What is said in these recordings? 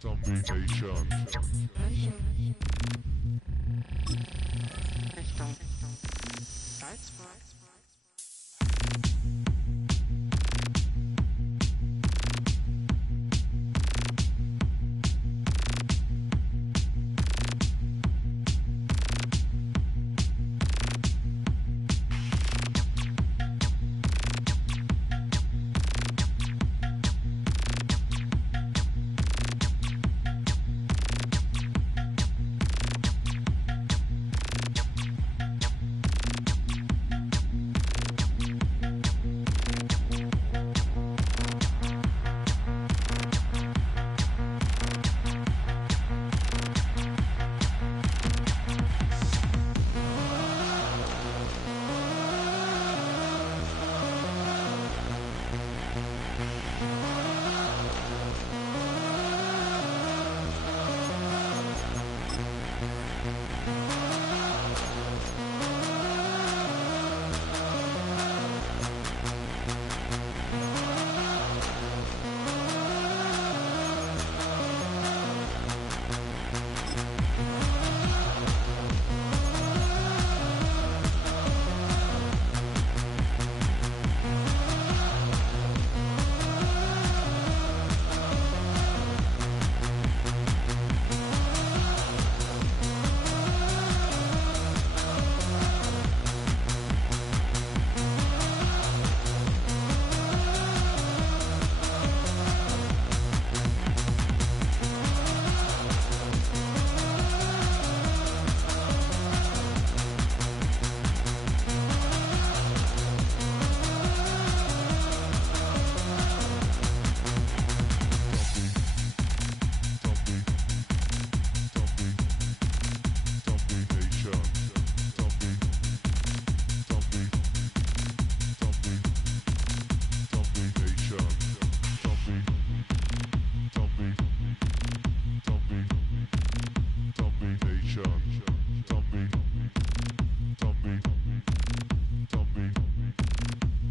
Domination. Richtung Salzburg.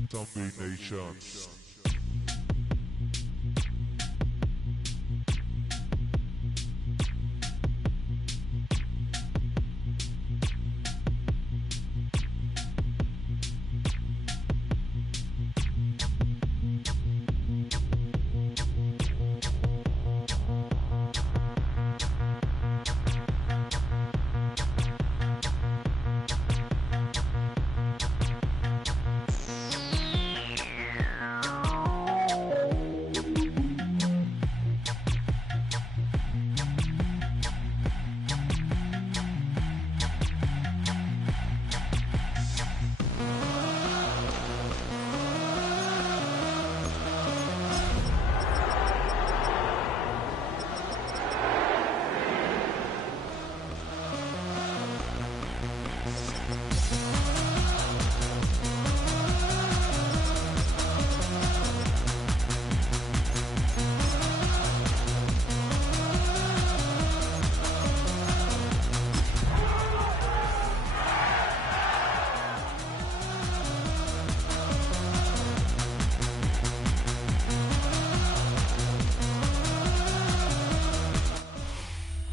Domination.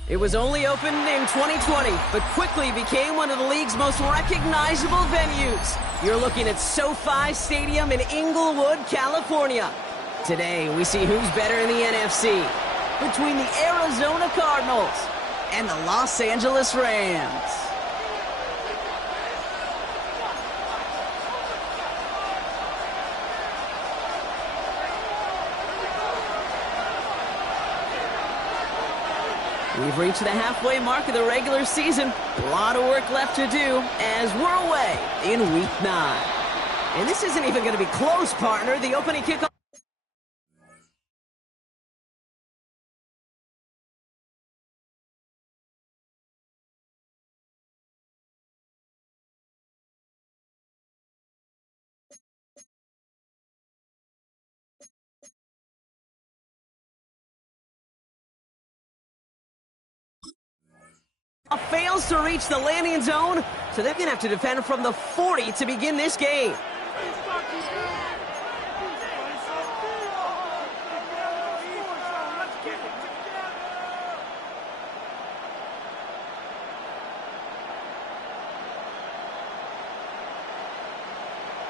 It was only opened in 2020, but quickly became one of the league's most recognizable venues. You're looking at SoFi Stadium in Inglewood, California. Today, we see who's better in the NFC between the Arizona Cardinals and the Los Angeles Rams. We've reached the halfway mark of the regular season. A lot of work left to do as we're away in Week 9. And this isn't even going to be close, partner. The opening kickoff. Fails to reach the landing zone, so they're going to have to defend from the 40 to begin this game.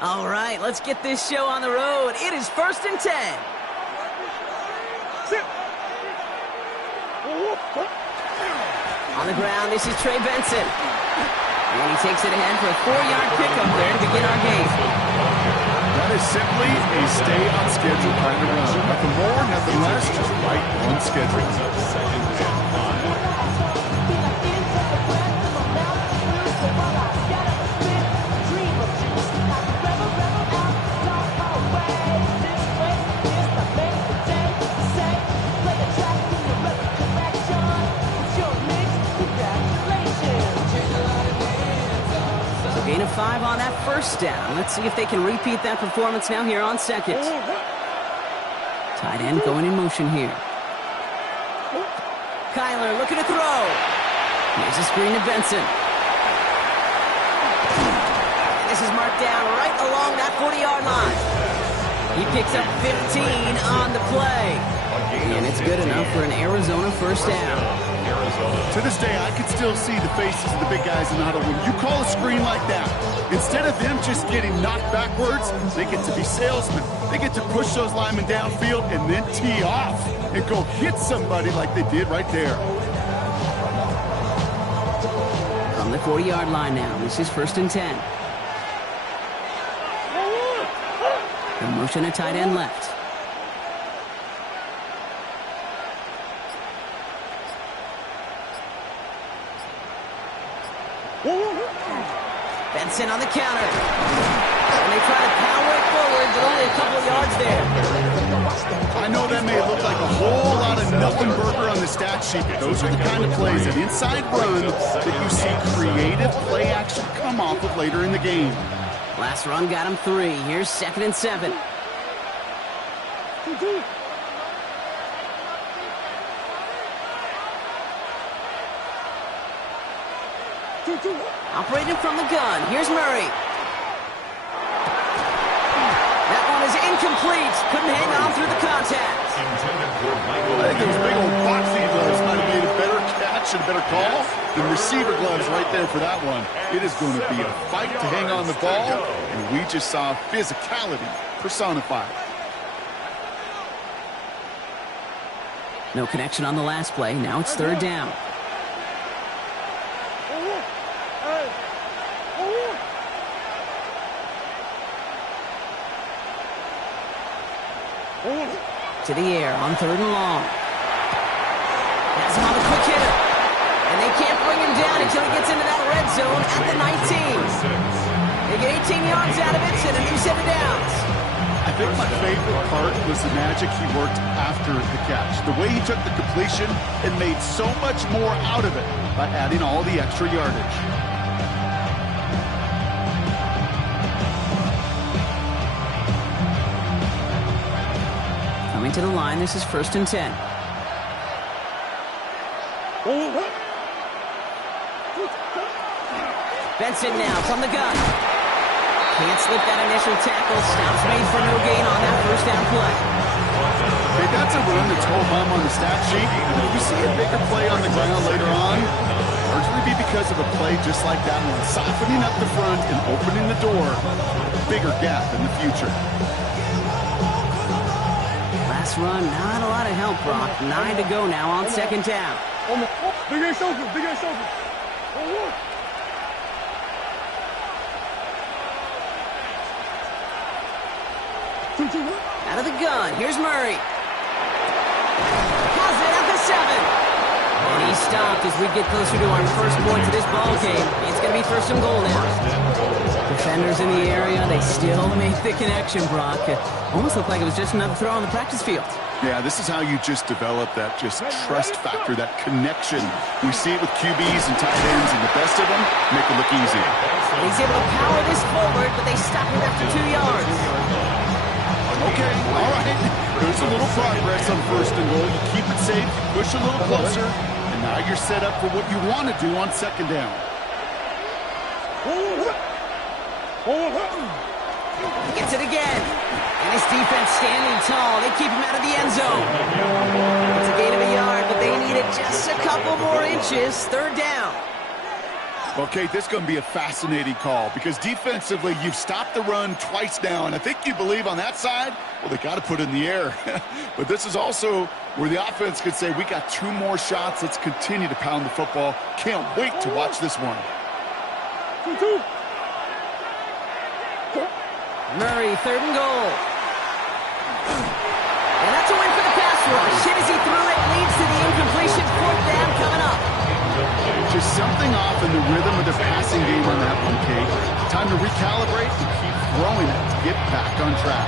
All right, let's get this show on the road. It is 1st and 10. On the ground, this is Trey Benson. And he takes it ahead for a 4-yard pickup there to begin our game. That is simply a stay-on-schedule kind of run. Nothing more, nothing less, just right on schedule. Gain of 5 on that first down. Let's see if they can repeat that performance now here on second. Tight end going in motion here. Kyler looking to throw. Here's a screen to Benson. And this is marked down right along that 40-yard line. He picks up 15 on the play. And it's good enough for an Arizona first down. To this day, I can still see the faces of the big guys in the huddle. When you call a screen like that, instead of them just getting knocked backwards, they get to be salesmen. They get to push those linemen downfield and then tee off and go hit somebody like they did right there. From the 40-yard line now, this is 1st and 10. The motion a tight end left. Benson on the counter. And they try to power it forward, but only a couple of yards there. I know that may look like a whole lot of nothing burger on the stat sheet, but those are the kind of plays, an inside run, that you see creative play action come off of later in the game. Last run got him 3. Here's 2nd and 7. Operating from the gun. Here's Murray. That one is incomplete. Couldn't hang on through the contact. I think those big old boxing gloves might have made a better catch and a better call than receiver gloves right there for that one. It is going to be a fight to hang on the ball, and we just saw physicality personified. No connection on the last play. Now it's 3rd down. To the air on 3rd and long. Has him on the quick hitter. And they can't bring him down until he gets into that red zone at the 19. They get 18 yards out of it and a new set of downs. I think my favorite part was the magic he worked after the catch. The way he took the completion and made so much more out of it by adding all the extra yardage. Coming to the line, this is 1st and 10. Benson now from the gun. Can't slip that initial tackle. Stops made for no gain on that first down play. Okay, that's a run that's ho-hum on the stat sheet. And if you see a bigger play on the ground later on, largely be because of a play just like that one, softening up the front and opening the door. Bigger gap in the future. Last run, not a lot of help, Brock. 9 to go now on 2nd down. Big ass open, big ass open. Out of the gun, here's Murray. Has it at the 7. And he's stopped as we get closer to our first point of this ball game. It's going to be 1st and goal now. Defenders in the area, they still make the connection, Brock. Almost looked like it was just another throw on the practice field. Yeah, this is how you just develop that just trust factor, that connection. We see it with QBs and tight ends, and the best of them make it look easy. He's able to power this forward, but they stop him after 2 yards. Okay, all right. There's a little progress on 1st and goal. You keep it safe, you push a little closer, and now you're set up for what you want to do on 2nd down. He gets it again. And his defense standing tall. They keep him out of the end zone. It's a gain of a yard, but they needed just a couple more inches. 3rd down. Okay, this is going to be a fascinating call because defensively, you've stopped the run twice now, and I think you believe on that side, well, they got to put it in the air. But this is also where the offense could say, we got 2 more shots. Let's continue to pound the football. Can't wait to watch this one. Murray, 3rd and goal. And that's a win for the pass rush. Hit as he threw it, leads to the incompletion. 4th down coming up. Just something off in the rhythm of the passing game on that one, Kate. Time to recalibrate and keep throwing it to get back on track.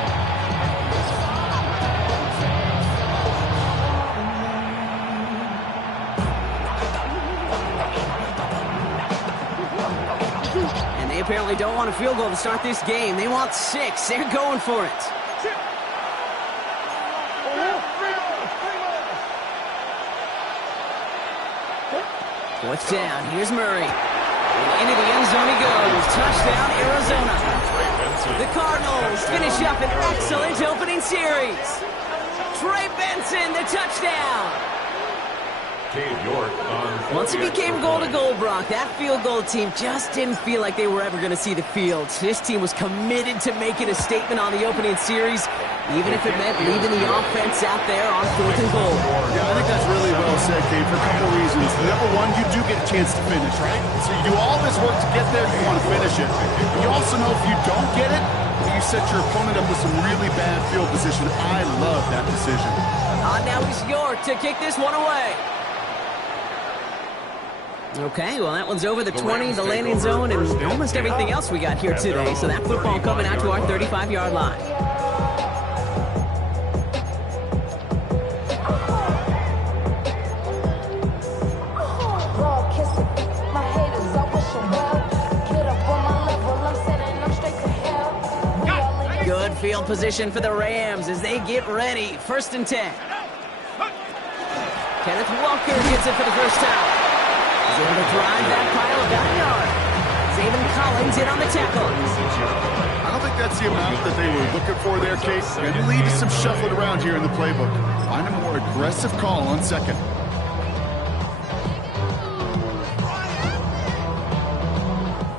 And they apparently don't want a field goal to start this game. They want 6. They're going for it. Fourth down. Here's Murray. And into the end zone he goes. Touchdown, Arizona. The Cardinals finish up an excellent opening series. Trey Benson, the touchdown. Once it became goal-to-goal, Brock, that field goal team just didn't feel like they were ever going to see the field. This team was committed to making a statement on the opening series, even if it meant leaving the offense out there on 4th and goal. Yeah, I think that's really well said, Dave, for a couple reasons. Number one, you do get a chance to finish, right? So you do all this work to get there, you want to finish it. You also know if you don't get it, you set your opponent up with some really bad field position. I love that decision. Now he's York to kick this one away. Okay, well, that one's over the 20, the landing zone, and almost everything else we got here today. So that football coming out to our 35-yard line. Good field position for the Rams as they get ready. 1st and 10. Kenneth Walker gets it for the first time. He's able to drive that pile about a yard. Zayvon Collins in on the tackle. I don't think that's the amount that they were looking for there, Case. And you lead to some shuffling around here in the playbook. Find a more aggressive call on 2nd.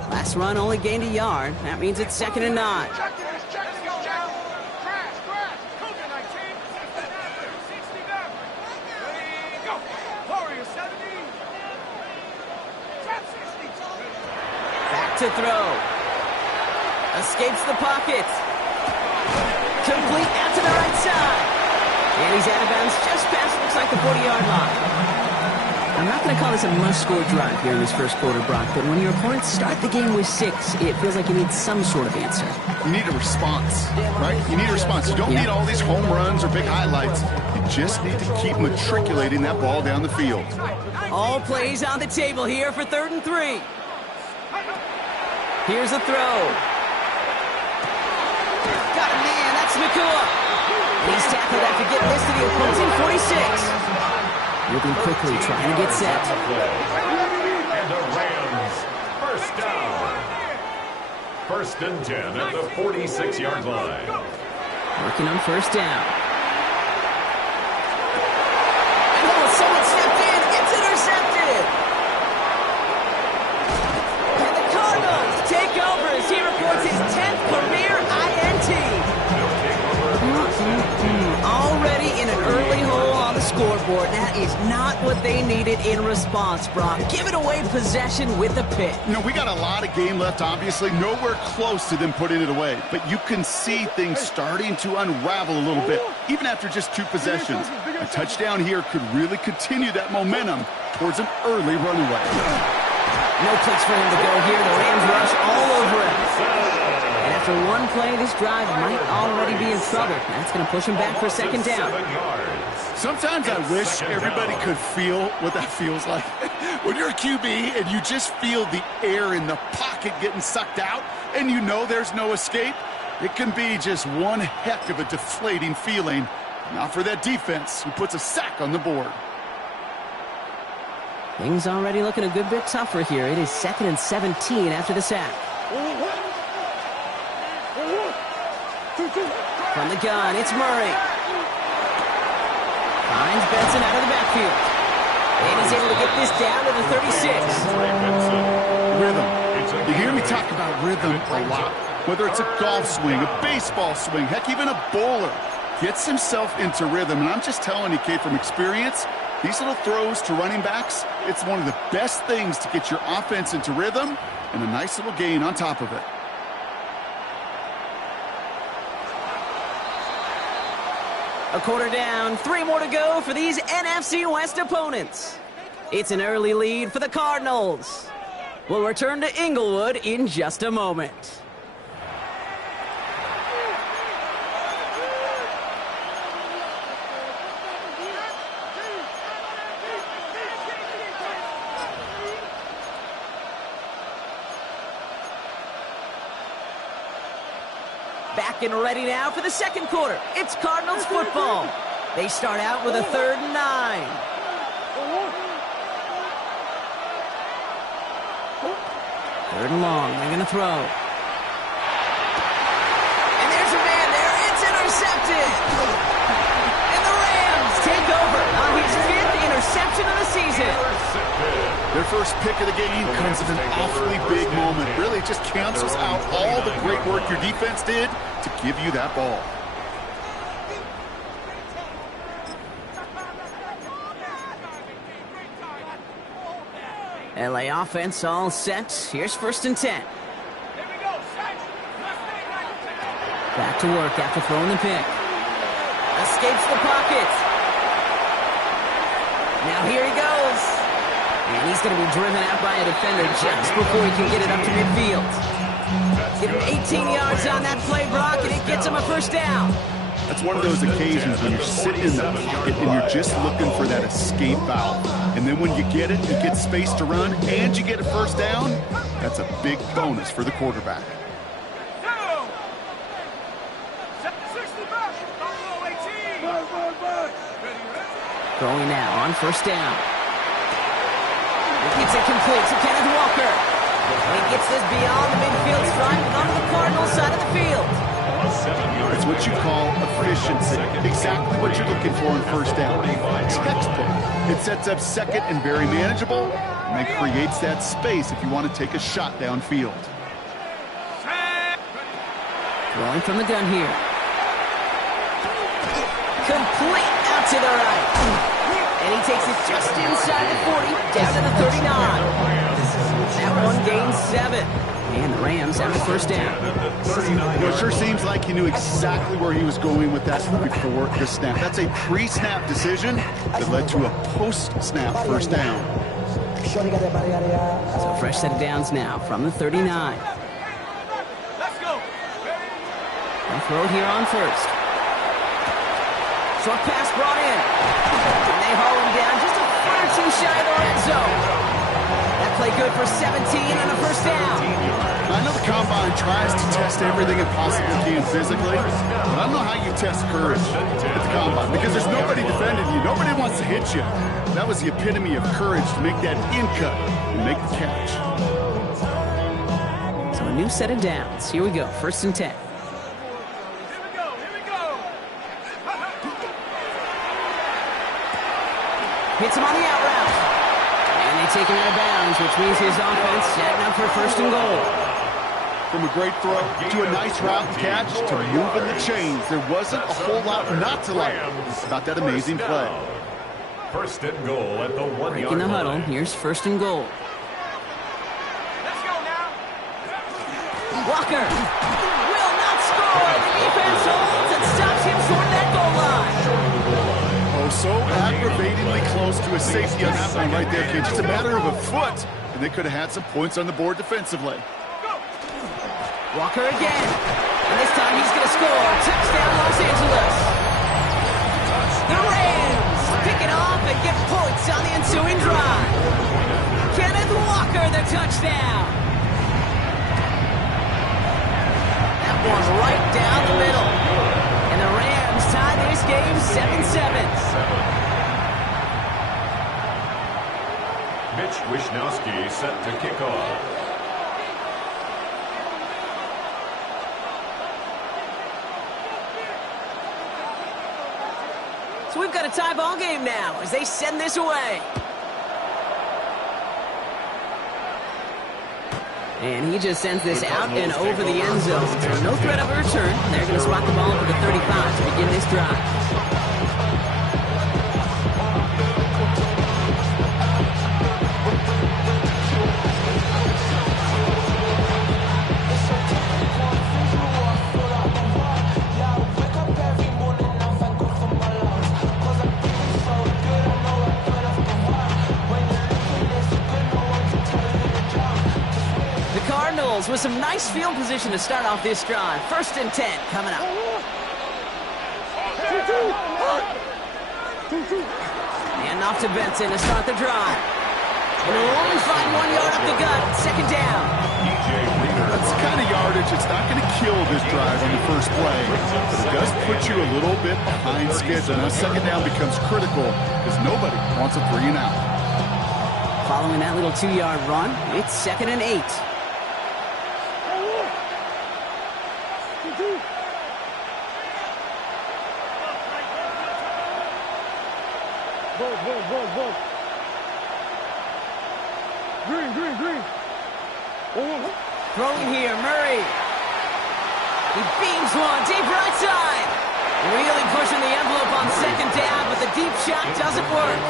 Last run only gained a yard. That means it's 2nd and 9. To throw. Escapes the pocket. Complete out to the right side. And he's out of bounds just past, looks like the 40-yard line. I'm not going to call this a must-score drive here in this first quarter, Brock, but when your opponents start the game with 6, it feels like you need some sort of answer. You need a response, right? You need a response. You don't need all these home runs or big highlights. You just need to keep matriculating that ball down the field. All plays on the table here for 3rd and 3. Here's a throw. Got a man, that's Nakua. He's tackled after getting this to the opposing 46. Moving quickly, trying to get set. And the Rams, 1st down. 1st and 10 at the 46-yard line. Working on 1st down. Oh, someone stepped in. It's intercepted. And the Cardinals take over as he reports his 10th career INT. Already in an early hole on the scoreboard. That is not what they needed in response, Brock. Giving away possession with a pick. You know, we got a lot of game left, obviously. Nowhere close to them putting it away. But you can see things starting to unravel a little bit, even after just 2 possessions. A touchdown here could really continue that momentum towards an early runaway. No place for him to go here. The Rams rush all over him. And after one play, this drive might already be in trouble. That's going to push him back for 2nd down. Sometimes I wish everybody could feel what that feels like. When you're a QB and you just feel the air in the pocket getting sucked out and you know there's no escape, it can be just one heck of a deflating feeling. Not for that defense who puts a sack on the board. Things already looking a good bit tougher here. It is 2nd and 17 after the sack. From the gun, it's Murray. Finds Benson out of the backfield. And he's able to get this down to the 36. Rhythm. You hear me talk about rhythm a lot. Whether it's a golf swing, a baseball swing, heck, even a bowler gets himself into rhythm. And I'm just telling you, Kate, from experience, these little throws to running backs, it's one of the best things to get your offense into rhythm and a nice little gain on top of it. A quarter down, 3 more to go for these NFC West opponents. It's an early lead for the Cardinals. We'll return to Inglewood in just a moment. Back and ready now for the second quarter. It's Cardinals football. They start out with a 3rd and 9. Third and long. They're going to throw. And there's a man there. It's intercepted. And the Rams take over on his 5th interception of the season. Their first pick of the game comes at an awfully big moment. Really just cancels out all the great work your defense did to give you that ball. LA offense all set. Here's 1st and 10. Back to work after throwing the pick. Escapes the pocket. Now here he goes. And he's going to be driven out by a defender just before he can get it up to midfield. Get him 18 yards on that play, Brock, and it gets him a 1st down. That's one of those occasions when you're sitting in the pocket and you're just looking for that escape valve. And then when you get it, you get space to run, and you get a 1st down, that's a big bonus for the quarterback. Going now on 1st down. It's a complete to Kenneth Walker. And he gets this beyond the midfield stripe and onto the Cardinals side of the field. It's what you call efficiency. Exactly what you're looking for in 1st down. Textbook. It sets up 2nd and very manageable, and it creates that space if you want to take a shot downfield. Throwing from the gun here. Complete out to the right. And he takes it just inside the 40, down to the 39. That one gains 7. And the Rams have the 1st down. Well, it sure seems like he knew exactly where he was going with that before the snap. That's a pre-snap decision that led to a post-snap 1st down. So fresh set of downs now from the 39. Let's go. And throw it here on 1st. Short pass brought in. And they haul him down just a foot or 2 shy of the red zone. That play good for 17 and a 1st down. I know the Combine tries to test everything it possibly can physically, but I don't know how you test courage at the Combine because there's nobody defending you. Nobody wants to hit you. That was the epitome of courage to make that in cut and make the catch. So a new set of downs. Here we go. 1st and 10. Hits him on the out route. And they take him out of bounds, which means his offense setting up for 1st and goal. From a great throw to a nice route and catch to moving the chains. There wasn't a whole lot not to like about that amazing play. 1st and goal at the 1-yard line. Breaking the huddle. Here's 1st and goal. Let's go now. Walker will not score. The defense holds and stops him short of that goal line. Oh, so aggravatingly close to a safety on that one right there, kid. Just a matter of a foot, and they could have had some points on the board defensively. Walker again. And this time he's going to score. Touchdown, Los Angeles. The Rams pick it off and get points on the ensuing drive. Kenneth Walker, the touchdown. That one right down the middle. And the Rams tie this game 7-7. Mitch Wishnowsky set to kick off. So we've got a tie ball game now as they send this away. And he just sends this out and over the end zone. So no threat of a return. They're going to spot the ball for the 35 to begin this drive. With some nice field position to start off this drive. 1st and 10 coming up. And off to Benson to start the drive. And he'll only find 1 yard up the gut. 2nd down. That's the kind of yardage it's not going to kill this drive on the first play, but it does put you a little bit behind schedule. Now 2nd down becomes critical because nobody wants a 3 and out. Following that little 2-yard run, it's 2nd and 8. Throwing here, Murray. He beams one, deep right side. Really pushing the envelope on 2nd down, but the deep shot doesn't work.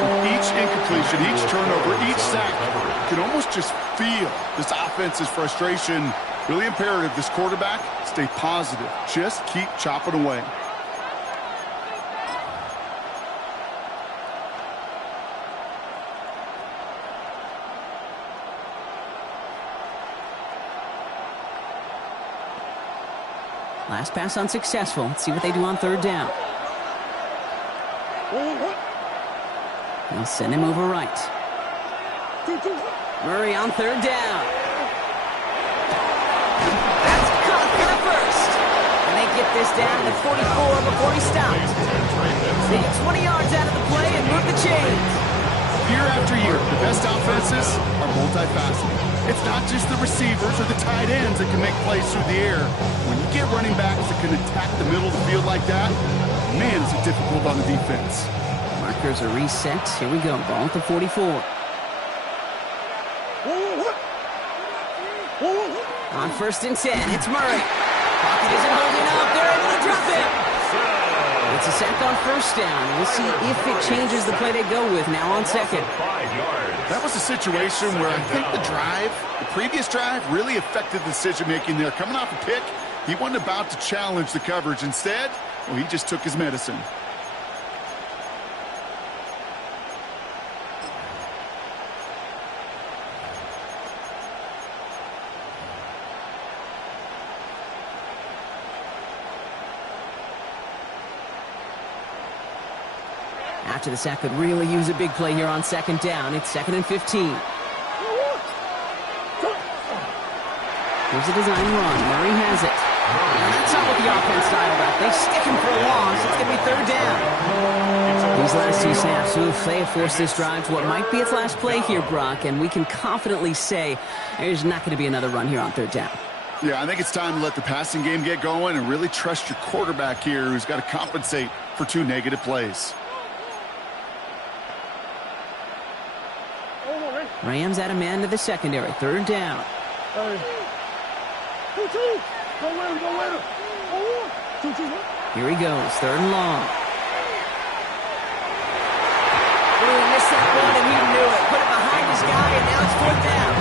With each incompletion, each turnover, each sack, you can almost just feel this offense's frustration. Really imperative, this quarterback, stay positive. Just keep chopping away. Last pass unsuccessful. Let's see what they do on 3rd down. They'll send him over right. Murray on 3rd down. That's caught for the 1st. And they get this down to the 44 before he stops. They get 20 yards out of the play and move the chains. Year after year, the best offenses are multifaceted. It's not just the receivers or the tight ends that can make plays through the air. When you get running backs that can attack the middle of the field like that, man, is it difficult on the defense. Markers are reset. Here we go. Ball at the 44. On 1st and 10, it's Murray. Pocket isn't holding up. They're able to drop it. It's a sack on 1st down. We'll see if it changes the play they go with now on 2nd. That was a situation where I think the previous drive, really affected the decision-making there. Coming off a pick, he wasn't about to challenge the coverage. Instead, well, he just took his medicine. After the sack could really use a big play here on 2nd down. It's 2nd and 15. Here's a design run. Murray has it. Now that's not what the offense dialed up. They stick him for a loss. It's going to be 3rd down. These last 2 snaps, they have forced this drive to what might be its last play here, Brock, and we can confidently say there's not going to be another run here on 3rd down. Yeah, I think it's time to let the passing game get going and really trust your quarterback here, who's got to compensate for 2 negative plays. Rams add a man to the secondary. 3rd down. Here he goes. 3rd and long. He missed that one, and he knew it. Put it behind his guy, and now it's 4th down.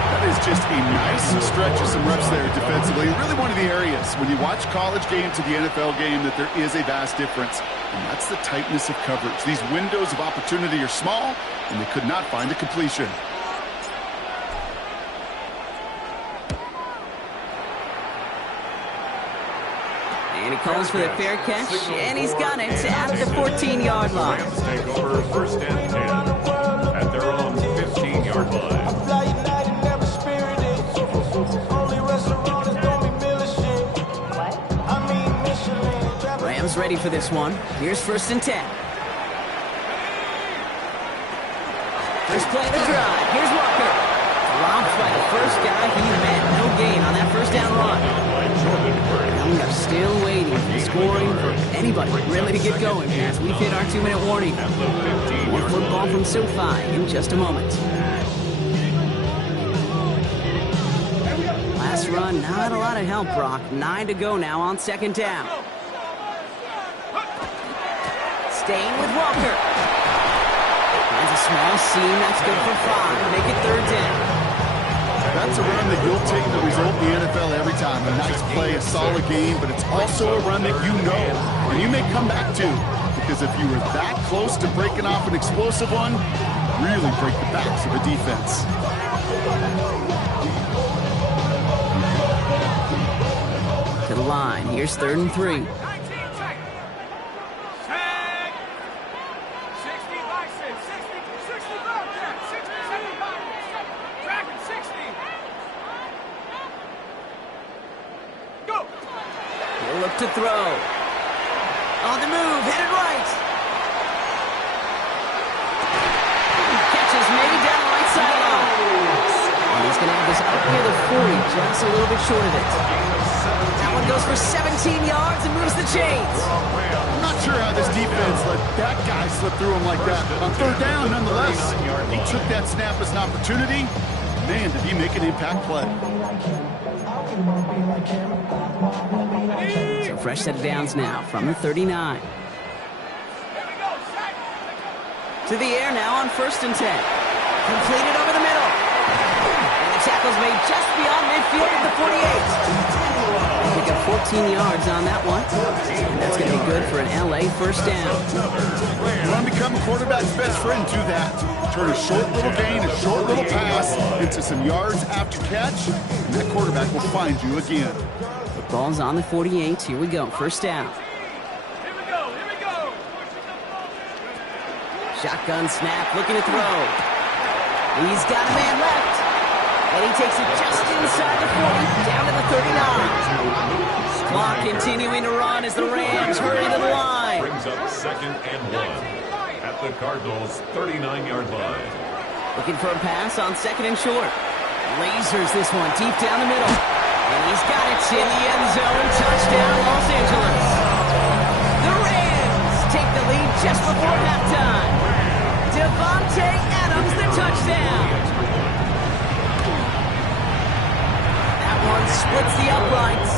That is just a nice stretch of some reps there defensively. Really one of the areas, when you watch college game to the NFL game, that there is a vast difference. And that's the tightness of coverage. These windows of opportunity are small, and they could not find a completion. And he calls for the fair catch, and he's got it at the 14-yard line. Rams take over 1st and 10 at their own 15-yard line. Rams ready for this one. Here's 1st and 10. First play of the drive. Here's Walker. Dropped by the first guy he met. No gain on that 1st down run. And we are still waiting for scoring for anybody really to get going as we've hit our 2-minute warning. More football from SoFi in just a moment. last run, not a lot of help, Brock. 9 to go now on second down. Staying with Walker. Finds a small seam. That's good for 5. Make it third down. That's a run that you'll take the result in the NFL every time. A nice play, a solid game, but it's also a run that you know and you may come back to, because if you were that close to breaking off an explosive one, really break the backs of a defense. To the line. Here's 3rd and 3. To throw. On the move, headed right. Catch is made down the right sideline. And he's going to have this up near the 40, just a little bit short of it. That one goes for 17 yards and moves the chains. I'm not sure how this defense let that guy slip through him like that. On third down, nonetheless, he took that snap as an opportunity. Man, did he make an impact play. So fresh set of downs now from the 39. To the air now on 1st and 10. Completed over the middle. And the tackle's made just beyond midfield at the 48. Pick up 14 yards on that one. And that's going to be good for an LA first down. You want to become a quarterback's best friend, do that. Turn a short little gain, a short little pass into some yards after catch, and that quarterback will find you again. The ball's on the 48. Here we go. First down. Here we go. Shotgun snap, looking to throw. He's got a man left. And he takes it just inside the 40, down to the 39. Clock continuing to run as the Rams hurry to the line. Brings up 2nd and 1 at the Cardinals' 39-yard line. Looking for a pass on 2nd and short. Lasers this one deep down the middle. And he's got it in the end zone. Touchdown, Los Angeles. The Rams take the lead just before halftime. Devontae Adams, the touchdown. That one splits the uprights.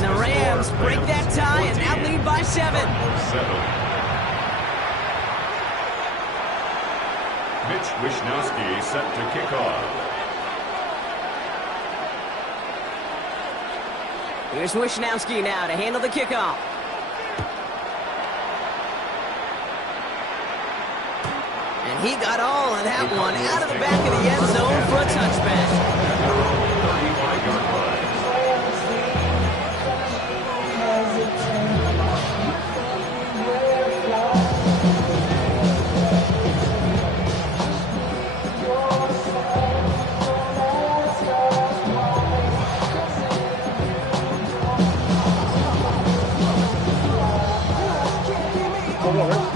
And the Rams break that tie and now lead by 7. Mitch Wishnowsky set to kick off. Here's Wishnowsky now to handle the kickoff. And he got all of that one out of the back of the end zone for a touchback. 35-yard line.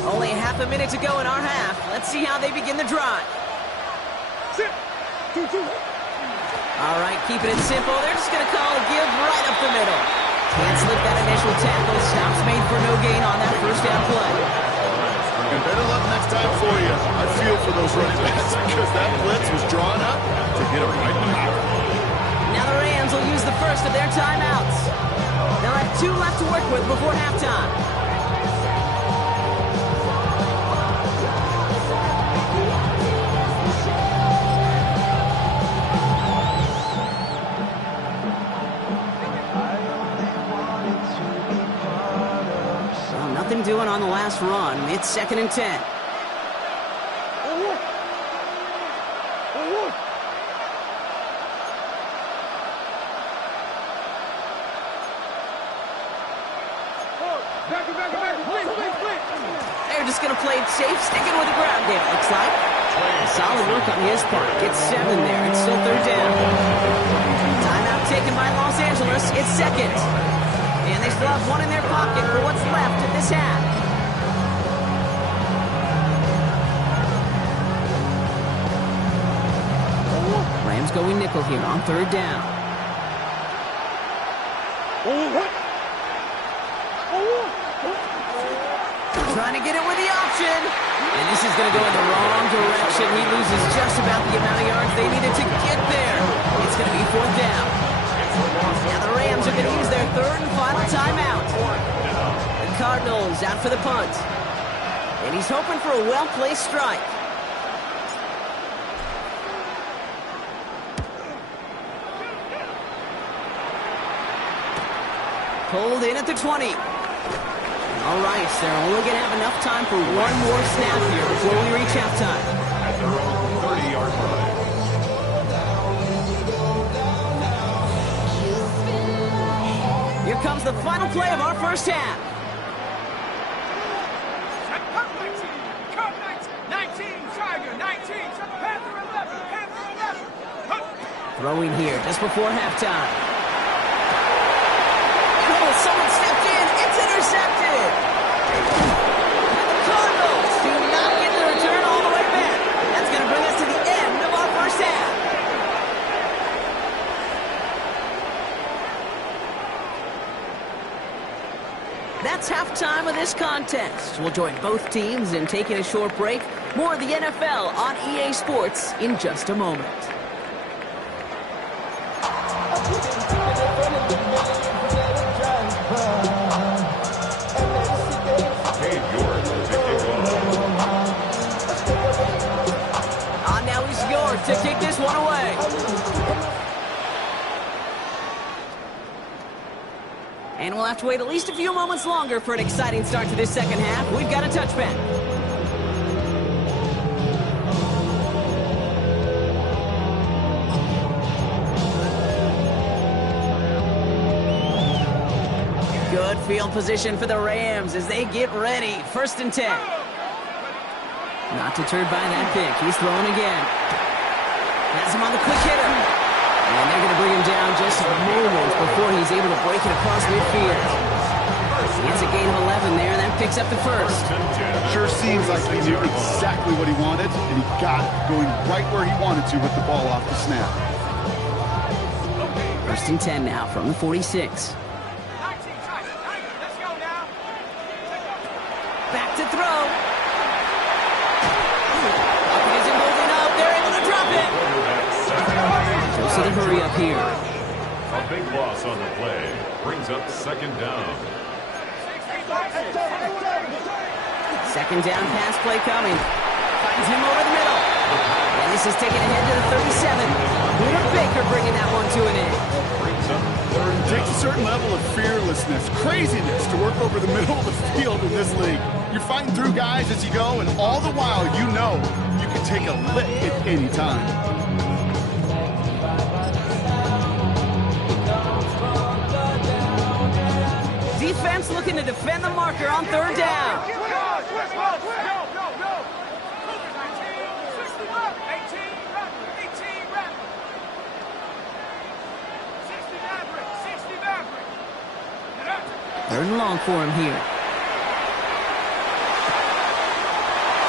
Only half a minute to go in our half. Let's see how they begin the drive. All right, keeping it simple. They're just going to call a give right up the middle. Can't slip that initial tackle. Stops made for no gain on that first down play. And better luck next time for you. I feel for those running backs because that blitz was drawn up to hit it right in the mouth. Now the Rams will use the first of their timeouts. They'll have 2 left to work with before halftime. Nothing doing on the last run. It's 2nd and 10. They're just going to play it safe, sticking with the ground game, it looks like. Solid work on his part. Gets 7 there. It's still 3rd down. Timeout taken by Los Angeles. It's 2nd. And they still have 1 in their pocket for what's left in this half. Rams going nickel here on 3rd down. Trying to get it with the option. And this is going to go in the wrong direction. interception. He loses just about the amount of yards they needed to get there. It's going to be 4th down. Now the Rams are going to use their 3rd and final timeout. The Cardinals out for the punt. And he's hoping for a well-placed strike. Pulled in at the 20. All right, so they're only going to have enough time for one more snap here before we reach halftime. At their own 30-yard line. Here comes the final play of our first half. Cut 19, cut 19, 19, Tiger, 19, Panther 11, Panther 11. Cut. Throwing here just before halftime. Oh, someone stepped in. It's intercepted. And the Cardinals do not get the return all the way back. That's going to bring us to the end of our first half. That's halftime of this contest. We'll join both teams in taking a short break. More of the NFL on EA Sports in just a moment. Now he's York to kick this one away. And we'll have to wait at least a few moments longer for an exciting start to this second half. We've got a touchback. Good field position for the Rams as they get ready. 1st and 10. Not deterred by that pick. He's throwing again. Has him on the quick hitter. And they're going to bring him down just moments before he's able to break it across midfield. It's a gain of 11 there, and that picks up the 1st. Sure seems like he knew exactly what he wanted, and he got it going right where he wanted to with the ball off the snap. 1st and 10 now from the 46. 19, Tiger, let's go now. Back to throw. Isn't holding up. They're able to drop it. So the hurry up here. A big loss on the play. Brings up 2nd down. 2nd down pass play coming. Finds him over the middle. And this is taken ahead to the 37. Will Baker bringing that one to an end. Brings up 3rd It takes a certain level of fearlessness, craziness to work over the middle of the field in this league. You're fighting through guys as you go, and all the while you know you can take a lick at any time. Defense looking to defend the marker on 3rd down. Third and long for him here.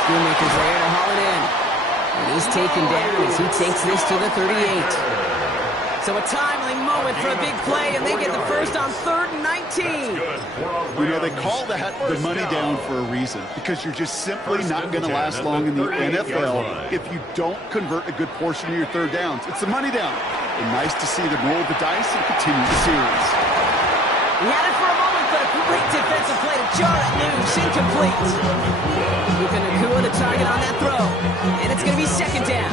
Schoonmaker's there to haul it in. And he's taken down as he takes this to the 38. So a timely moment for a big play, and they get the 1st on 3rd and 19. You know, they call that the money down for a reason, because you're just simply not going to last long in the NFL if you don't convert a good portion of your 3rd downs. It's the money down. And nice to see them roll the dice and continue the series. He had it for a moment, but a great defensive play to jar it loose, incomplete. Puka Nacua the target on that throw, and it's going to be 2nd down.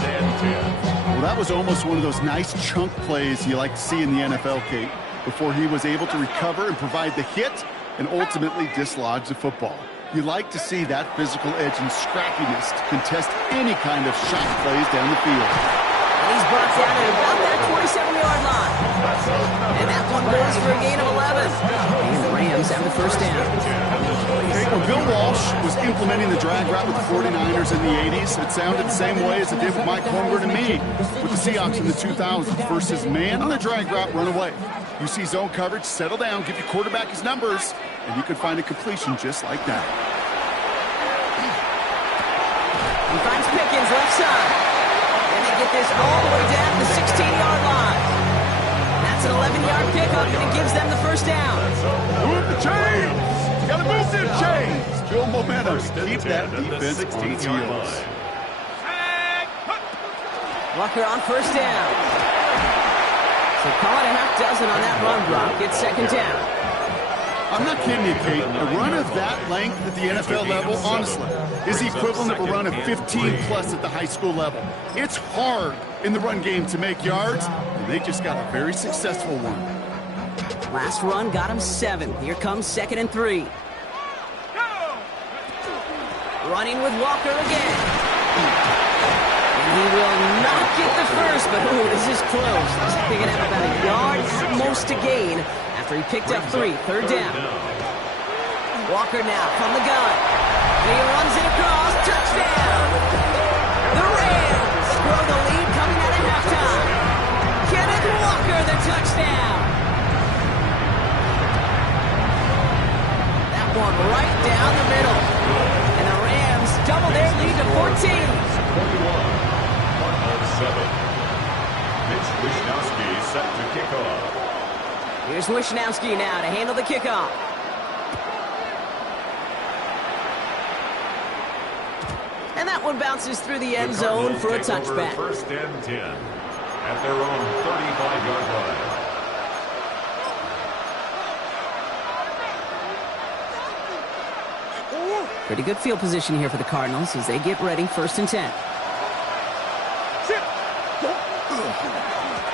Well, that was almost one of those nice chunk plays you like to see in the NFL, Kate, before he was able to recover and provide the hit and ultimately dislodge the football. You like to see that physical edge and scrappiness to contest any kind of shot plays down the field. And he's brought down at about that 27-yard line. And that one goes for a gain of 11. And the Rams have the 1st down. When Bill Walsh was implementing the drag route with the 49ers in the 80s, it sounded the same way as it did with Mike Holmgren and me with the Seahawks in the 2000s. Versus man on the drag route, run away. You see zone coverage, settle down, give your quarterback his numbers, and you can find a completion just like that. He finds Pickens left side. And they get this all the way down to the 16-yard line. That's an 11-yard pickup, and it gives them the 1st down. Move the chains! Gotta move them chains! Build momentum. Keep that defense on its heels. Walker on first down. So call it a half dozen on that run block. It's second down. I'm not kidding you, Kate. A run of that length at the NFL level, honestly, is the equivalent of a run of 15-plus at the high school level. It's hard in the run game to make yards, and they just got a very successful one. Last run got him 7. Here comes 2nd and 3. Running with Walker again. And he will not get the first, but ooh, this is close. Looks like they're going to have about a yard at most to gain after he picked up 3. Third down. Walker now from the gun. And he runs it across. Touchdown! The Rams grow the lead coming out of halftime. Kenneth Walker, the touchdown. That one right down the middle. And the Rams double their lead to 14. 41-7. Mitch Wishnowsky set to kick off. Here's Wishnowsky now to handle the kickoff. And that one bounces through the end zone for a touchback. First and 10 at their own 35-yard line. Pretty good field position here for the Cardinals as they get ready. First and 10.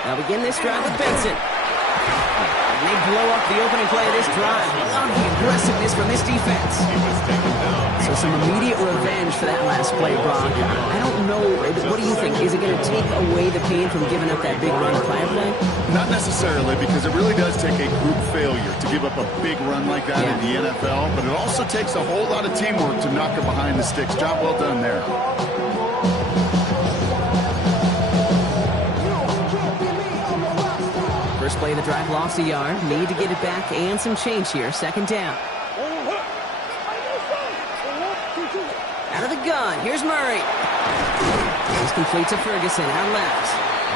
They'll begin this drive with Benson. And they blow up the opening play of this drive. Love the aggressiveness from this defense. So some immediate revenge for that last play, Brock. I don't know. What do you think? Is it going to take away the pain from giving up that big run prior play? Not necessarily, because it really does take a group failure to give up a big run like that in the NFL, but it also takes a whole lot of teamwork to knock it behind the sticks. Job well done there. First play of the drive, lost a yard. Need to get it back and some change here. Second down. Out of the gun. Here's Murray. This complete to Ferguson out left.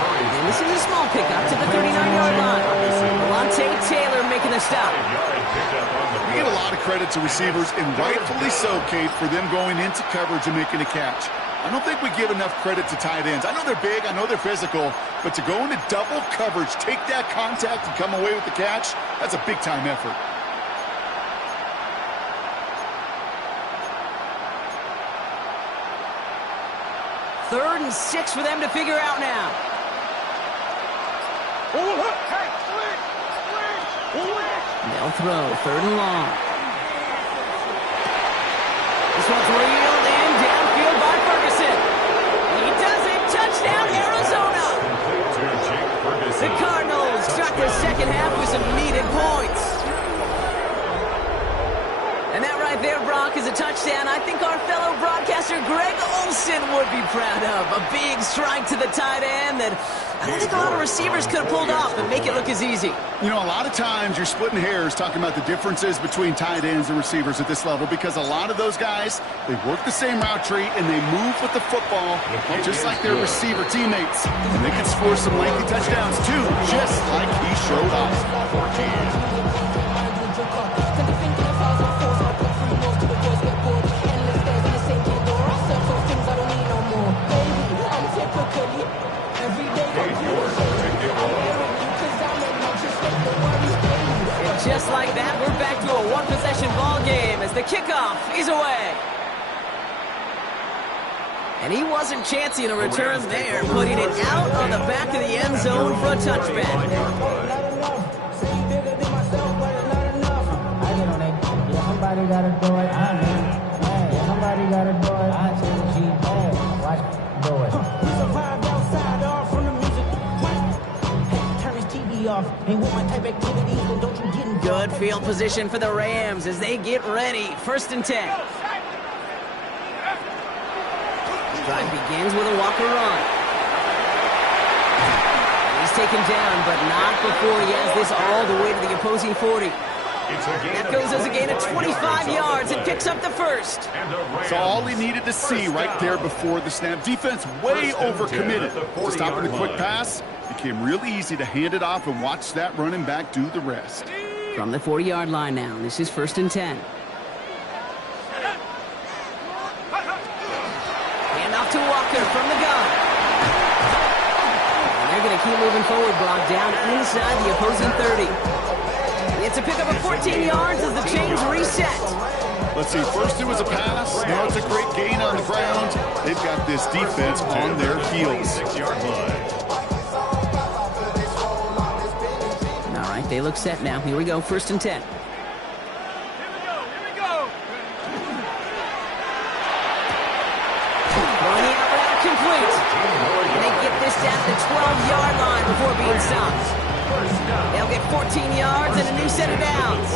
And this is a small pickup to the 39-yard line. Lante Taylor making the stop. You give a lot of credit to receivers, and rightfully so, Kate, for them going into coverage and making a catch. I don't think we give enough credit to tight ends. I know they're big, I know they're physical, but to go into double coverage, take that contact and come away with the catch, that's a big-time effort. Third and 6 for them to figure out now. They'll throw. Third and long. This one's reeled in downfield by Ferguson. He does it. Touchdown, Arizona. The Cardinals start the second half with some needed points. And that right there, Brock, is a touchdown I think our fellow broadcaster Greg Olsen would be proud of. A big strike to the tight end that I don't think a lot of receivers could have pulled off and make it look as easy. You know, a lot of times you're splitting hairs talking about the differences between tight ends and receivers at this level, because a lot of those guys, they work the same route tree and they move with the football just like their receiver teammates. And they can score some lengthy touchdowns too, just like he showed off. Just like that, we're back to a one-possession ball game as the kickoff is away. And he wasn't chancing a return there, putting it out on the back of the end zone for a touchback. Somebody gotta do it. Somebody gotta do it. I tell the G, watch do it. Survived outside, all from the music. Turn his TV off. Ain't with my type activities, and don't you get in. Good field position for the Rams as they get ready. First and 10. Drive begins with a Walker run. He's taken down, but not before he has this all the way to the opposing 40. That goes as a gain of 25 yards and picks up the first. So all he needed to see right there before the snap. Defense way overcommitted to stopping the quick pass. Became really easy to hand it off and watch that running back do the rest. From the 40-yard line now, this is first and 10. Hand off to Walker from the gun. They're going to keep moving forward, Brock, down inside the opposing 30. It's a pickup of 14 yards as the chains reset. Let's see, first it was a pass, now it's a great gain on the ground. They've got this defense on their heels. 6-yard line. All right, they look set now. Here we go, 1st and 10. Here we go. Throwing the out route complete. And they get this down to the 12-yard line before being stopped. They'll get 14 yards and a new set of downs.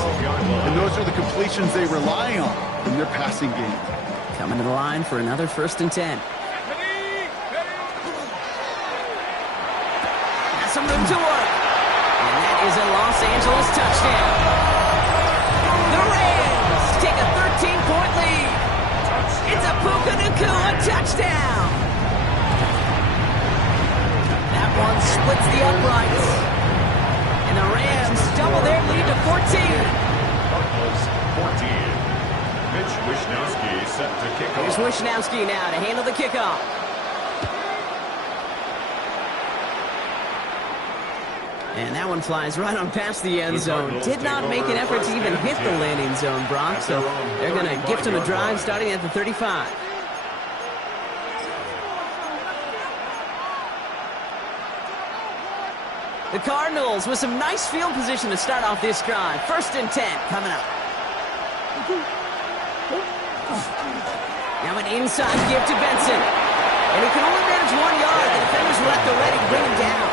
And those are the completions they rely on in their passing game. Coming to the line for another 1st and 10. Has some room to work. And that is a Los Angeles touchdown. The Rams take a 13-point lead. It's a Puka Nacua touchdown. That one splits the uprights. And the Rams double their lead to 14. Cardinals 14. Mitch Wishnowsky set to kick Here's off. Wishnowsky now to handle the kickoff. And that one flies right on past the end zone. Did not make an effort to even hit the landing zone, Brock. So they're going to gift him a drive starting at the 35. The Cardinals with some nice field position to start off this drive. 1st and 10 coming up. Now an inside give to Benson. And he can only manage 1 yard. The defenders were left already to bring him down.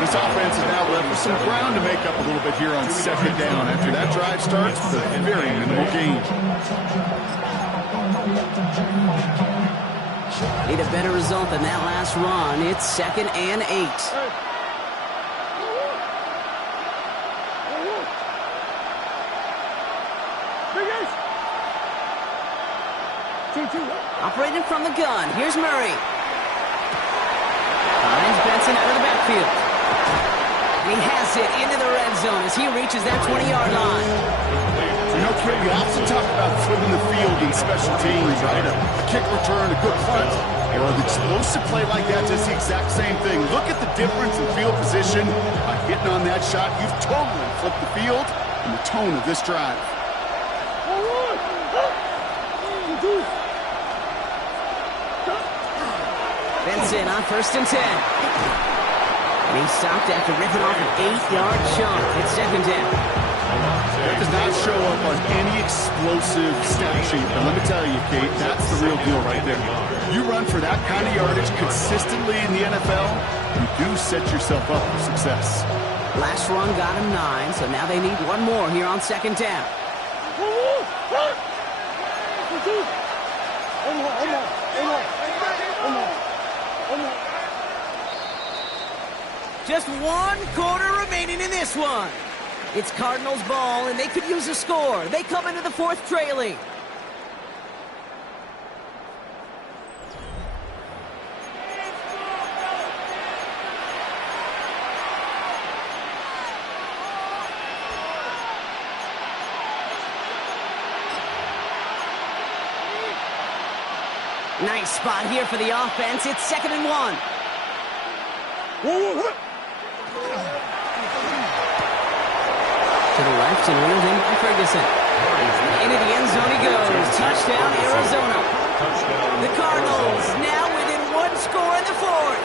This offense is now left with some ground to make up a little bit here on 2nd down. After that drive starts with a very minimal gain. Need a better result than that last run. It's 2nd and 8. Operating from the gun. Here's Murray. Finds Benson out of the backfield. And he has it into the red zone as he reaches that 20-yard line. You know, Kid, we often talk about flipping the field in special teams, right? A kick return, a good punt. Well, an explosive play like that does the exact same thing. Look at the difference in field position. By hitting on that shot, you've totally flipped the field and the tone of this drive. Benson on 1st and 10. And he stopped after ripping off an 8-yard chunk. It's 2nd down. That does not show up on any explosive stat sheet. But let me tell you, Kate, that's the real deal right there. You run for that kind of yardage consistently in the NFL, you do set yourself up for success. Last run got him 9, so now they need one more here on 2nd down. Just 1 quarter remaining in this one. It's Cardinals ball, and they could use a score. They come into the 4th trailing. Nice spot here for the offense. It's 2nd and 1. To the left and reeled in by Ferguson. Into the end zone he goes. Touchdown, Arizona. The Cardinals now within 1 score in the 4th.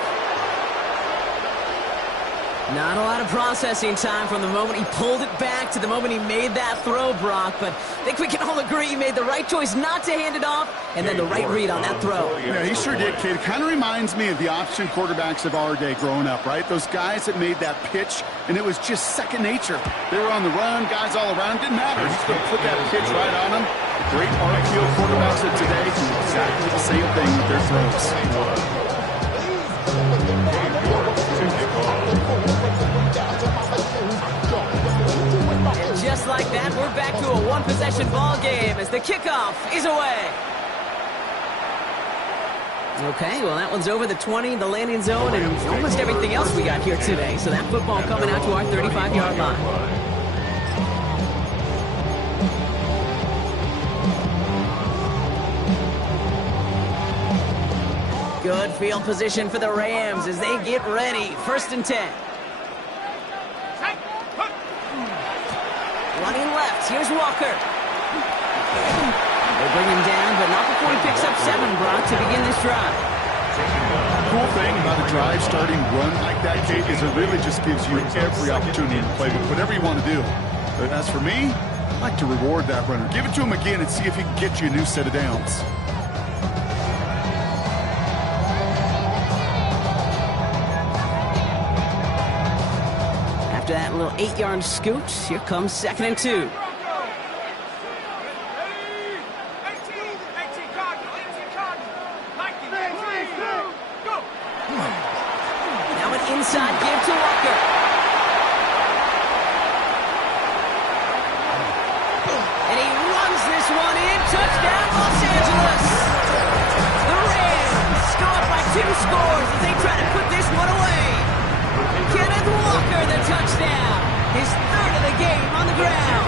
Not a lot of processing time from the moment he pulled it back to the moment he made that throw, Brock. But I think we can all agree he made the right choice not to hand it off, and then the right read on that throw. Yeah, he sure did, kid. Kind of reminds me of the option quarterbacks of our day growing up, right? Those guys that made that pitch, and it was just second nature. They were on the run, guys all around. Didn't matter. He's going to put that pitch right on them. The great RPO quarterbacks of today do exactly the same thing with their throws. And just like that, we're back to a 1-possession ball game as the kickoff is away. Okay, well, that one's over the 20, the landing zone, and almost everything else we got here today. So that football coming out to our 35-yard line. Good field position for the Rams as they get ready. 1st and 10. Running left. Here's Walker. They bring him down, but not before he picks up 7, Brock, to begin this drive. Cool thing about a drive starting run like that, Kate, is it really just gives you every opportunity to play with whatever you want to do. But as for me, I like to reward that runner. Give it to him again and see if he can get you a new set of downs. After that little 8-yard scoot, here comes 2nd and 2. Now an inside give to Walker. And he runs this one in. Touchdown, Los Angeles. The Rams score by 2 scores as they try to put this one away. Kenneth Walker, the touchdown. His 3rd of the game on the ground.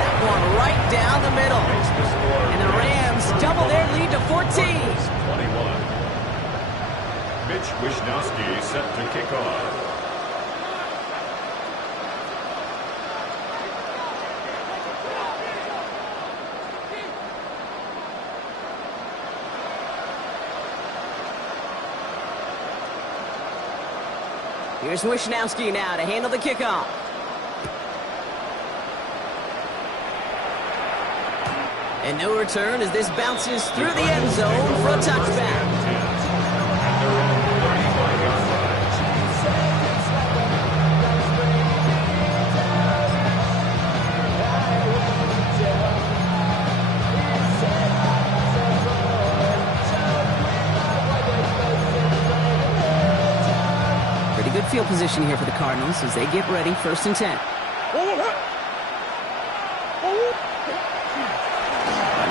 That one right down the middle. And the Rams double their lead to 14. 21. Mitch Wishnowsky set to kick off. Here's Wishnowsky now to handle the kickoff. And no return as this bounces through the end zone for a touchback. Pretty good field position here for the Cardinals as they get ready. 1st and 10.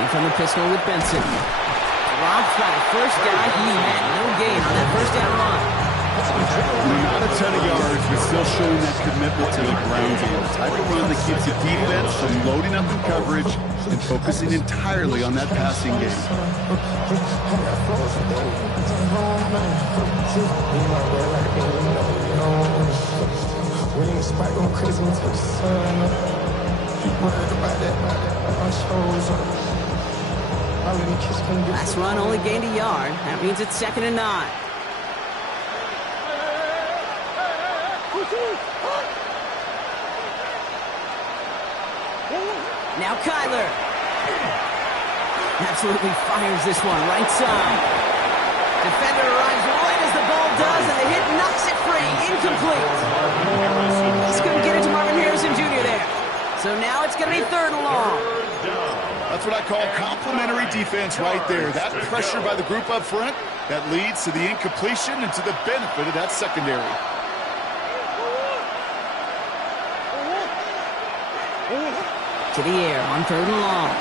From the pistol with Benson. Dropped by the first guy. He had no gain on that 1st down run. Not a ton of yards, but still showing that commitment to the ground game. The type of run that keeps the defense from loading up in coverage and focusing entirely on that passing game. Last run only gained a yard. That means it's 2nd and 9. Now Kyler. Absolutely fires this one right side. Defender arrives right as the ball does, and the hit knocks it free. Incomplete. Just couldn't get it to Marvin Harrison Jr. there. So now it's going to be 3rd and long. That's what I call complimentary defense right there. That pressure by the group up front, that leads to the incompletion and to the benefit of that secondary. To the air on 3rd and long.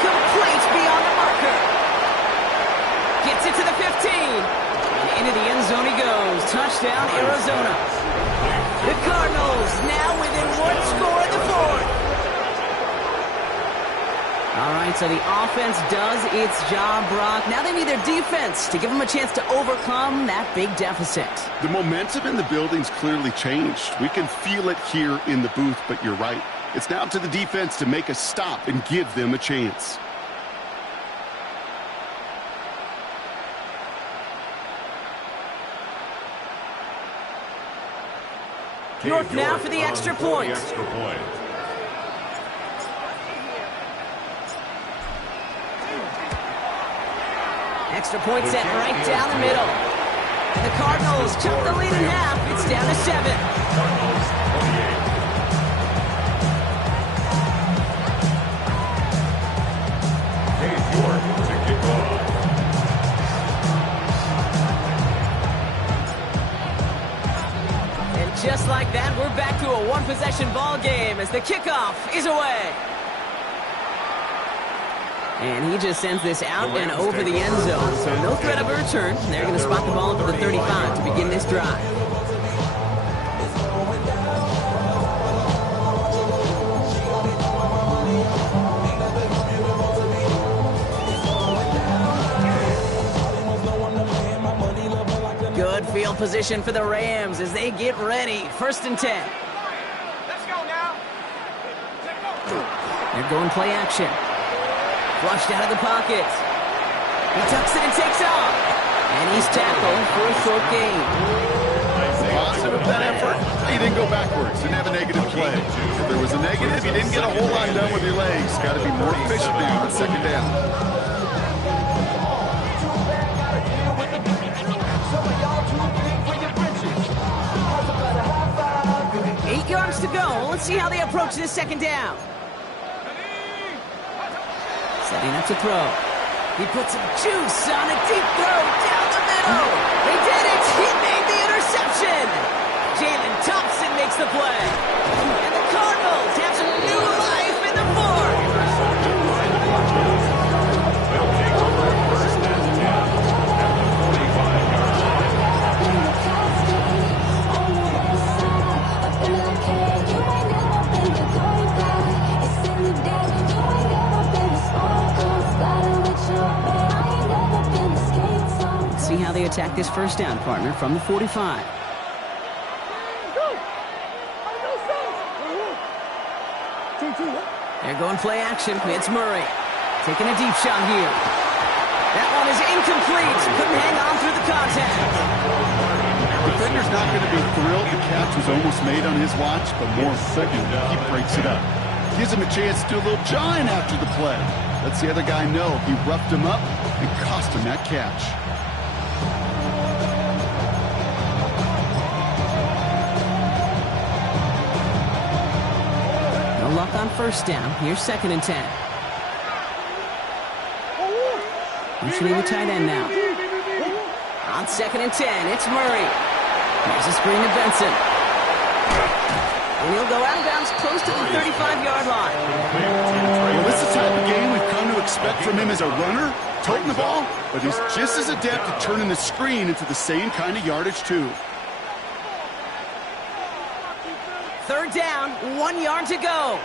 Complete beyond the marker. Gets it to the 15. And into the end zone he goes. Touchdown, Arizona. The Cardinals now within 1 score in the 4th. All right, so the offense does its job, Brock. Now they need their defense to give them a chance to overcome that big deficit. The momentum in the building's clearly changed. We can feel it here in the booth, but you're right. It's now to the defense to make a stop and give them a chance. York now for the extra point. Extra point set right down the middle. And the Cardinals cut the lead in half. It's down to 7. York to kick off. And just like that, we're back to a 1-possession ball game as the kickoff is away. And he just sends this out and over the end zone. So no threat of a return. They're going to spot the ball for the 35 to begin this drive. field position for the Rams as they get ready. 1st and 10. Let's go now. They're going play action. Flushed out of the pocket. He tucks it and takes off. And he's tackled for a short gain. Positive of that effort, he didn't go backwards, didn't have a negative play. If there was a negative, you didn't get a whole lot done with your legs. Got to be more efficient now on 2nd down. Eight yards to go. Let's see how they approach this 2nd down. Setting up to throw. He puts some juice on a deep throw down the middle. He did it. He made the interception. Jalen Thompson makes the play. And the Cardinals have some new life in the 4th. They'll take over 1st and 10 at the 45-yard line. See how they attack this 1st down, partner, from the 45. They're going play action. It's Murray. Taking a deep shot here. That one is incomplete. Couldn't hang on through the contact. Defender's not going to be thrilled the catch was almost made on his watch, but more important, he breaks it up. Gives him a chance to do a little jawing after the play. Lets the other guy know he roughed him up and cost him that catch. No luck on 1st down. Here's 2nd and 10. Usually the tight end now. On 2nd and 10, it's Murray. Here's a screen to Benson. And he'll go out of bounds close to the 35-yard line. Well, this is the type of game we've come to expect from him as a runner, toting the ball, but he's just as adept at turning the screen into the same kind of yardage, too. 3rd down, 1 yard to go.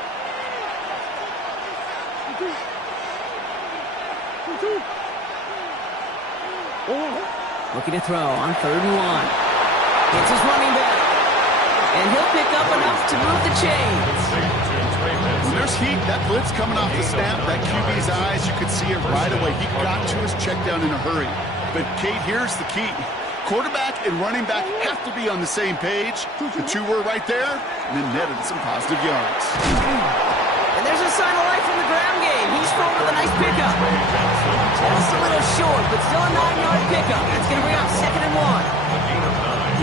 Looking to throw on 3rd and 1. It's his running back. And he'll pick up enough to move the chains. When there's heat, that blitz coming off the snap, that QB's eyes, you could see it right away. He got to his check down in a hurry. But, Kate, here's the key. Quarterback and running back have to be on the same page. The two were right there, and then netted some positive yards. And there's a sign of life from the ground game. He's thrown with a nice pickup. Just a little short, but still a 9-yard pickup. That's going to bring up 2nd and 1.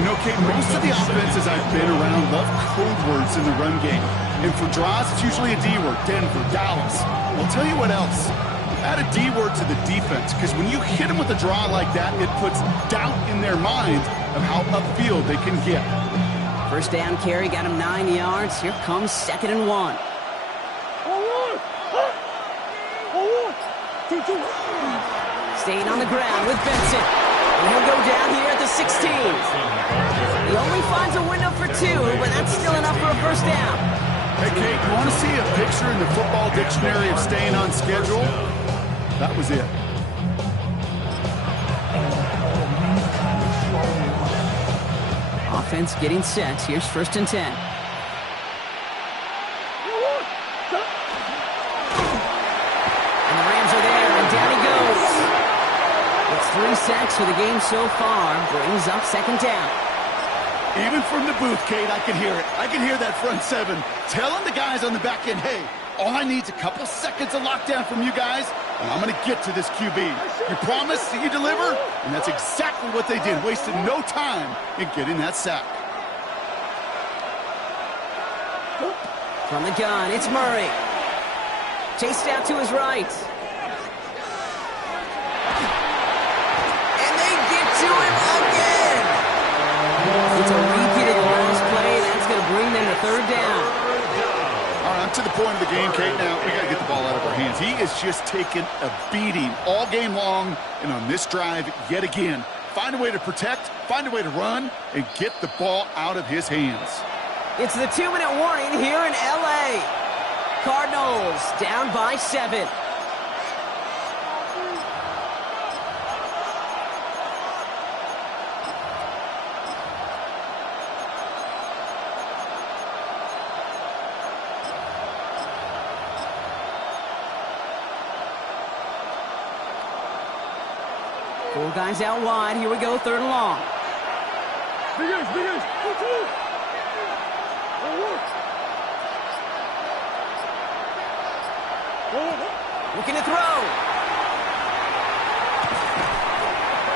You know, Kate, most of the offenses I've been around love code words in the run game. And for draws, it's usually a D word. Denver, Dallas. I'll tell you what else. Add a D word to the defense, because when you hit them with a draw like that, it puts doubt in their mind of how upfield they can get. 1st down carry got him 9 yards. Here comes 2nd and 1. Staying on the ground with Benson. And he'll go down here at the 16. He only finds a window for 2, but that's still enough for a 1st down. Hey, Kate, you want to see a picture in the football dictionary of staying on schedule? That was it. Offense getting set. Here's 1st and 10. And the Rams are there, and down he goes. It's 3 sacks for the game so far. Brings up 2nd down. Even from the booth, Kate, I can hear it. I can hear that front 7 telling the guys on the back end, hey, all I need is a couple seconds of lockdown from you guys, and I'm going to get to this QB. You promise that you deliver? And that's exactly what they did, wasted no time in getting that sack. From the gun, it's Murray. Chased out to his right. And they get to him again. It's a repeat of the last play. That's going to bring them to 3rd down. All right, I'm to the point of the game, Kate. Now, we got to get the ball out of our hands. He is just taking a beating all game long, and on this drive, yet again. Find a way to protect, find a way to run, and get the ball out of his hands. It's the 2-minute warning here in L.A. Cardinals down by 7. 4 guys out wide. Here we go, 3rd and long. Looking to throw.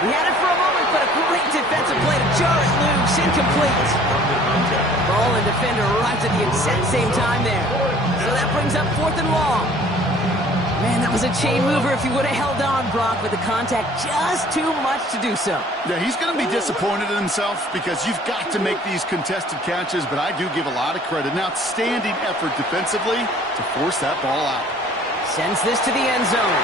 He had it for a moment, but a great defensive play to jar it loose. Incomplete. Ball and defender arrived at the exact same time there. So that brings up 4th and long. Man, that was a chain mover if he would have held on, Brock, but the contact just too much to do so. Yeah, he's going to be disappointed in himself because you've got to make these contested catches, but I do give a lot of credit. An outstanding effort defensively to force that ball out. Sends this to the end zone.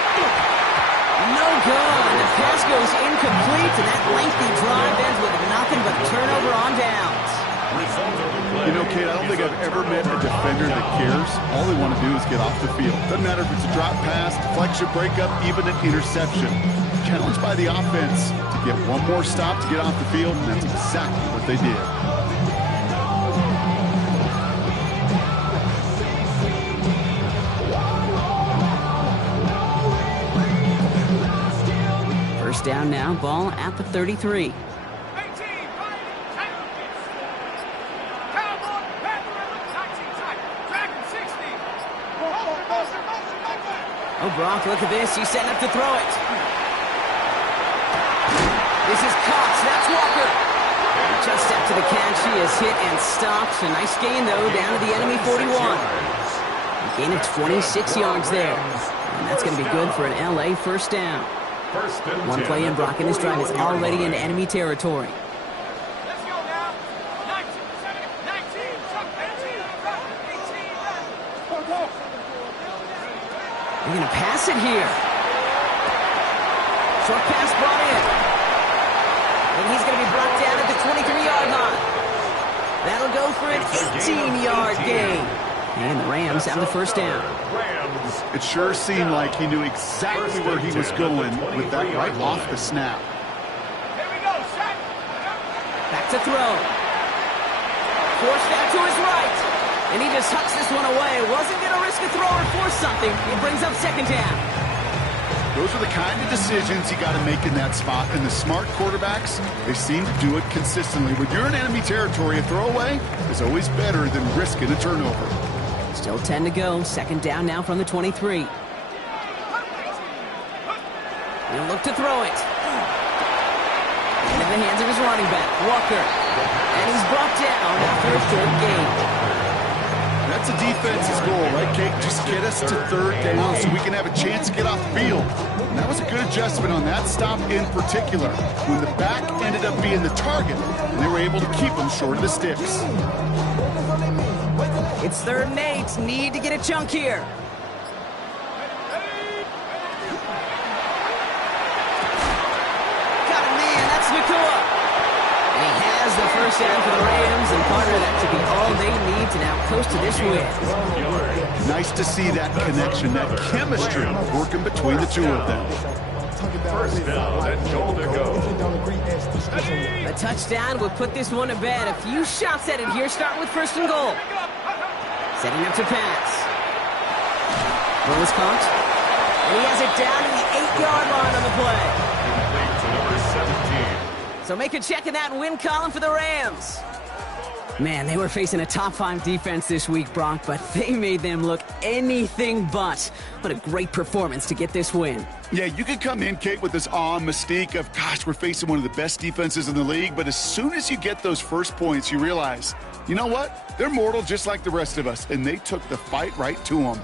No good. The pass goes incomplete, and that lengthy drive ends with nothing but turnover on downs. You know, Kate, I don't think I've ever met a defender that cares. All they want to do is get off the field. Doesn't matter if it's a drop pass, deflection, breakup, even an interception. Challenged by the offense to get one more stop to get off the field, and that's exactly what they did. First down now, ball at the 33. Oh, Brock, look at this. He's setting up to throw it. This is Cox. That's Walker. Just after the catch, he is hit and stopped. A nice gain, though, down to the enemy 41. A gain of 26 yards there. And that's going to be good for an LA first down. One play in, Brock, and his drive is already into enemy territory. Let's go now. 19, 19, 18, They're going to pass it here. Short pass brought in. And he's going to be brought down at the 23-yard line. That'll go for an 18-yard gain. And the Rams have the first down. It sure seemed like he knew exactly where he was going with that right off the snap. Here we go, set. Back to throw. Forced out to his right. And he just hucks this one away. Wasn't going to risk a throw or force something. It brings up 2nd down. Those are the kind of decisions you got to make in that spot. And the smart quarterbacks, they seem to do it consistently. When you're in enemy territory, a throwaway is always better than risking a turnover. Still 10 to go. 2nd down now from the 23. He'll look to throw it. Into the hands of his running back, Walker. And he's brought down after a short gain. That's a defense's goal, right, Kate? Just get us to 3rd down so we can have a chance to get off the field. And that was a good adjustment on that stop in particular, when the back ended up being the target, and they were able to keep him short of the sticks. It's 3rd and 8. Need to get a chunk here. Got a man. That's Nakua. And he has the first down for the Rams, and Carter, that should be all they need to now coast to this win. Nice to see that connection, that chemistry working between the two of them. First down and goal to go. A touchdown would put this one to bed. A few shots at it here, starting with 1st and goal. Setting up to pass. Ball is caught. And he has it down to the 8-yard line on the play. Complete to number 17. So make a check in that win column for the Rams. Man, they were facing a top-5 defense this week, Brock, but they made them look anything but. What a great performance to get this win. Yeah, you could come in, Kate, with this awe and mystique of, gosh, we're facing one of the best defenses in the league, but as soon as you get those first points, you realize, you know what? They're mortal just like the rest of us, and they took the fight right to them.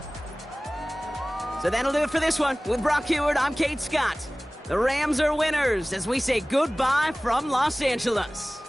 So that'll do it for this one. With Brock Huard, I'm Kate Scott. The Rams are winners as we say goodbye from Los Angeles.